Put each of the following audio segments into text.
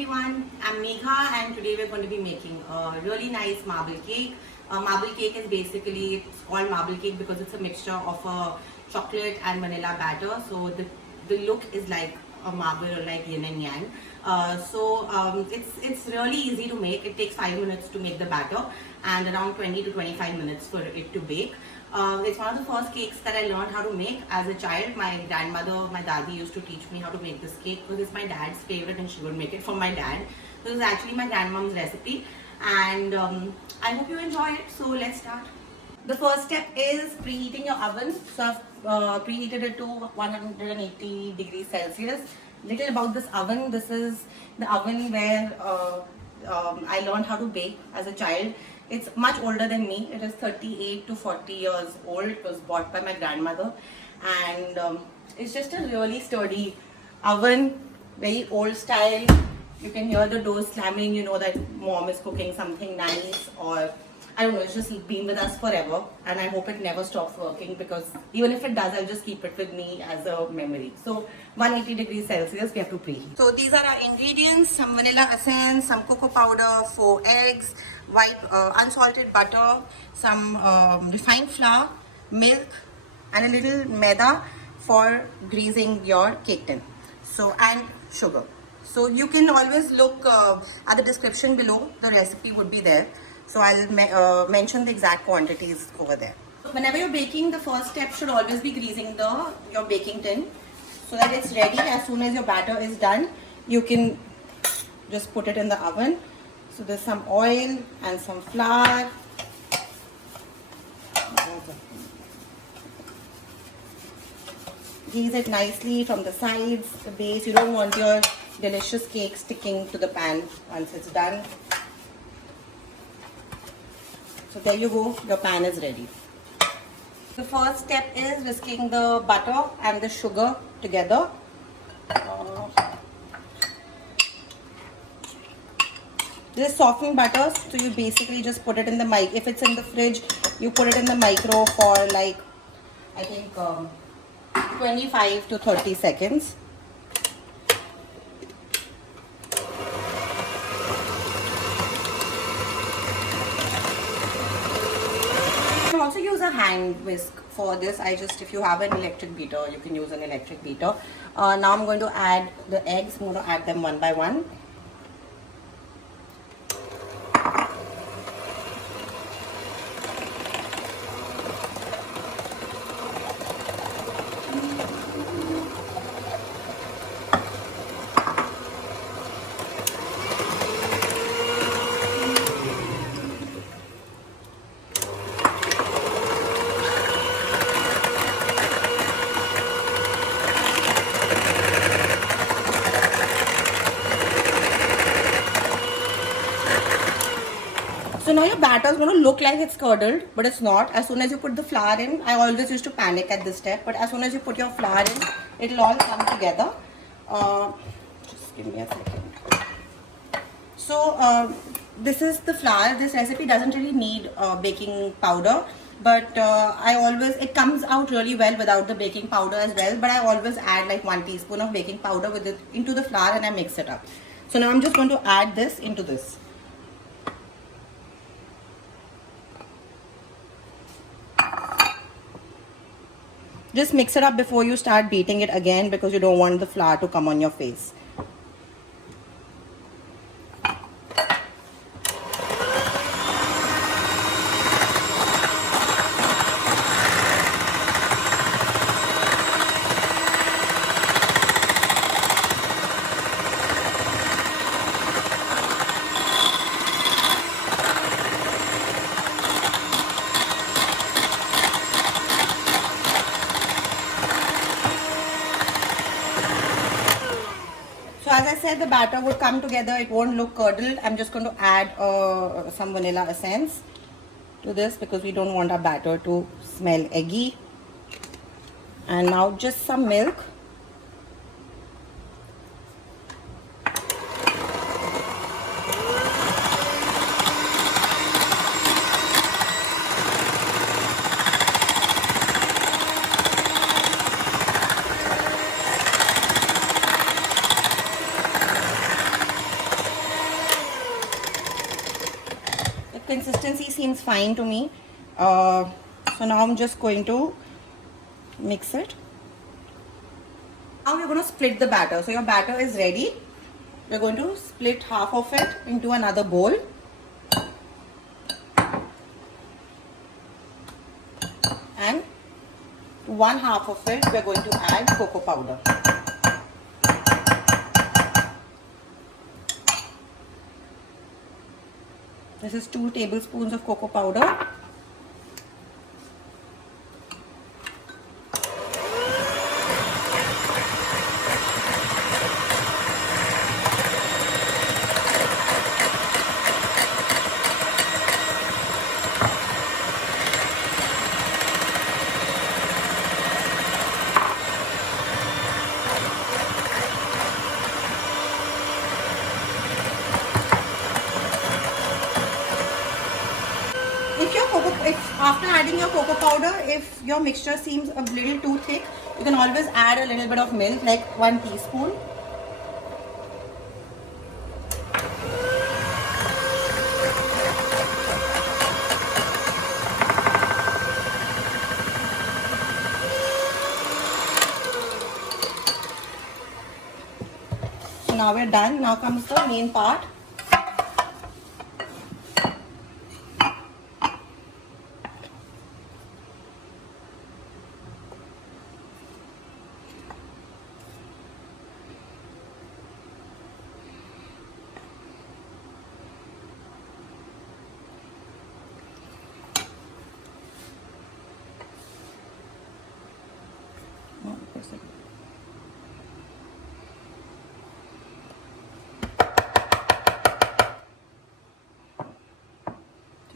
everyone, I'm Megha and today we're going to be making a really nice marble cake. Marble cake is basically, it's called marble cake because it's a mixture of a chocolate and vanilla batter. So the look is like a marble or like yin and yang. It's really easy to make. It takes 5 minutes to make the batter and around 20 to 25 minutes for it to bake. It's one of the first cakes that I learned how to make as a child. My grandmother, my dadi used to teach me how to make this cake because it's my dad's favorite and she would make it for my dad. This is actually my grandmom's recipe and I hope you enjoy it. So let's start. The first step is preheating your oven. So I've preheated it to 180 degrees Celsius. Little about this oven. This is the oven where I learned how to bake as a child. It's much older than me. It is 38 to 40 years old. It was bought by my grandmother and it's just a really sturdy oven, very old style. You can hear the doors slamming, you know that mom is cooking something nice, or I don't know, it's just been with us forever and I hope it never stops working because even if it does, I'll just keep it with me as a memory. So 180 degrees Celsius, we have to preheat. So these are our ingredients: some vanilla essence, some cocoa powder, 4 eggs, white unsalted butter, some refined flour, milk and a little maida for greasing your cake tin. So and sugar. So you can always look at the description below, the recipe would be there. So I'll mention the exact quantities over there. Whenever you're baking, the first step should always be greasing your baking tin so that it's ready. As soon as your batter is done, you can just put it in the oven. So there's some oil and some flour. Grease it nicely from the sides, the base. You don't want your delicious cake sticking to the pan once it's done. So there you go, your pan is ready. The first step is whisking the butter and the sugar together. This is softened butter, so you basically just put it in the mic. If it's in the fridge, you put it in the micro for like, I think 25 to 30 seconds. You can also use a hand whisk for this. If you have an electric beater, you can use an electric beater. Now I'm going to add the eggs. I'm going to add them one by one. So now your batter is going to look like it's curdled, but it's not. As soon as you put the flour in, I always used to panic at this step, but as soon as you put your flour in, it'll all come together. Just give me a second. So this is the flour. This recipe doesn't really need baking powder, but it comes out really well without the baking powder as well, but I always add like 1 teaspoon of baking powder into the flour and I mix it up. So now I'm just going to add this into this. Just mix it up before you start beating it again because you don't want the flour to come on your face. So as I said, the batter would come together. It won't look curdled. I'm just going to add some vanilla essence to this because we don't want our batter to smell eggy. And now just some milk. consistency seems fine to me. So now I'm just going to mix it. Now we're going to split the batter. So your batter is ready. We're going to split half of it into another bowl. And one half of it we're going to add cocoa powder. This is 2 tablespoons of cocoa powder. If after adding your cocoa powder, if your mixture seems a little too thick, you can always add a little bit of milk, like 1 teaspoon. So now we're done. Now comes the main part.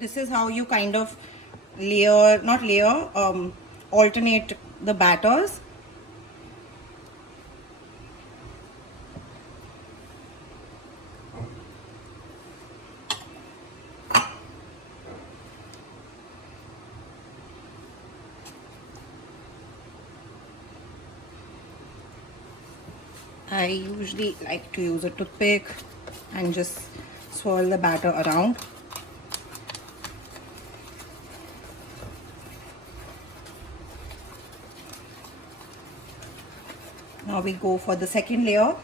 This is how you kind of alternate the batters. I usually like to use a toothpick and just swirl the batter around. Now we go for the second layer.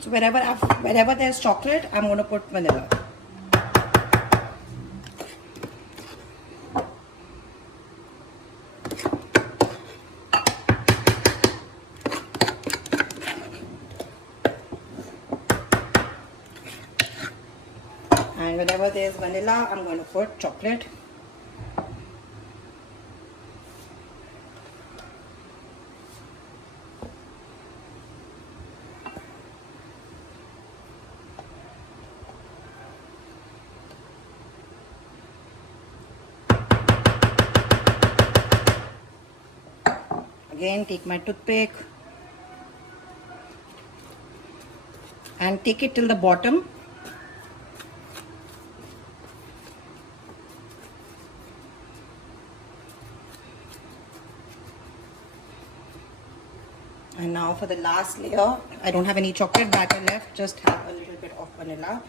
So wherever there's chocolate, I'm going to put vanilla. And whenever there's vanilla, I'm going to put chocolate. Again, take my toothpick and take it till the bottom. And now for the last layer, I don't have any chocolate batter left, just have a little bit of vanilla.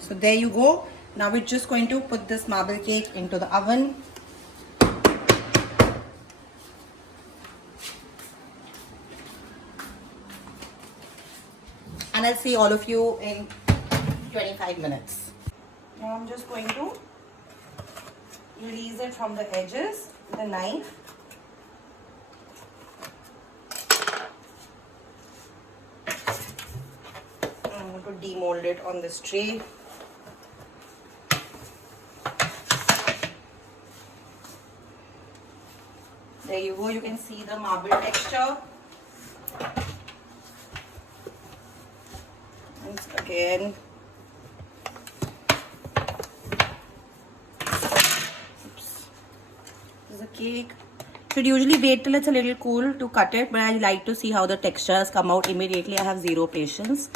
So there you go. Now we're just going to put this marble cake into the oven. And I'll see all of you in 25 minutes. Now I'm just going to release it from the edges with a knife. I'm going to demold it on this tray. There you go, you can see the marble texture. Once again. Oops. This is a cake. Should usually wait till it's a little cool to cut it, but I like to see how the textures come out immediately. I have zero patience.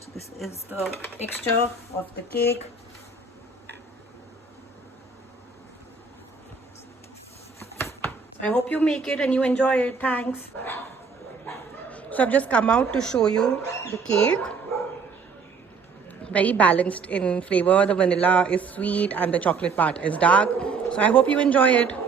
So this is the texture of the cake. I hope you make it and you enjoy it. Thanks. So I've just come out to show you the cake. Very balanced in flavor. The vanilla is sweet and the chocolate part is dark. So I hope you enjoy it.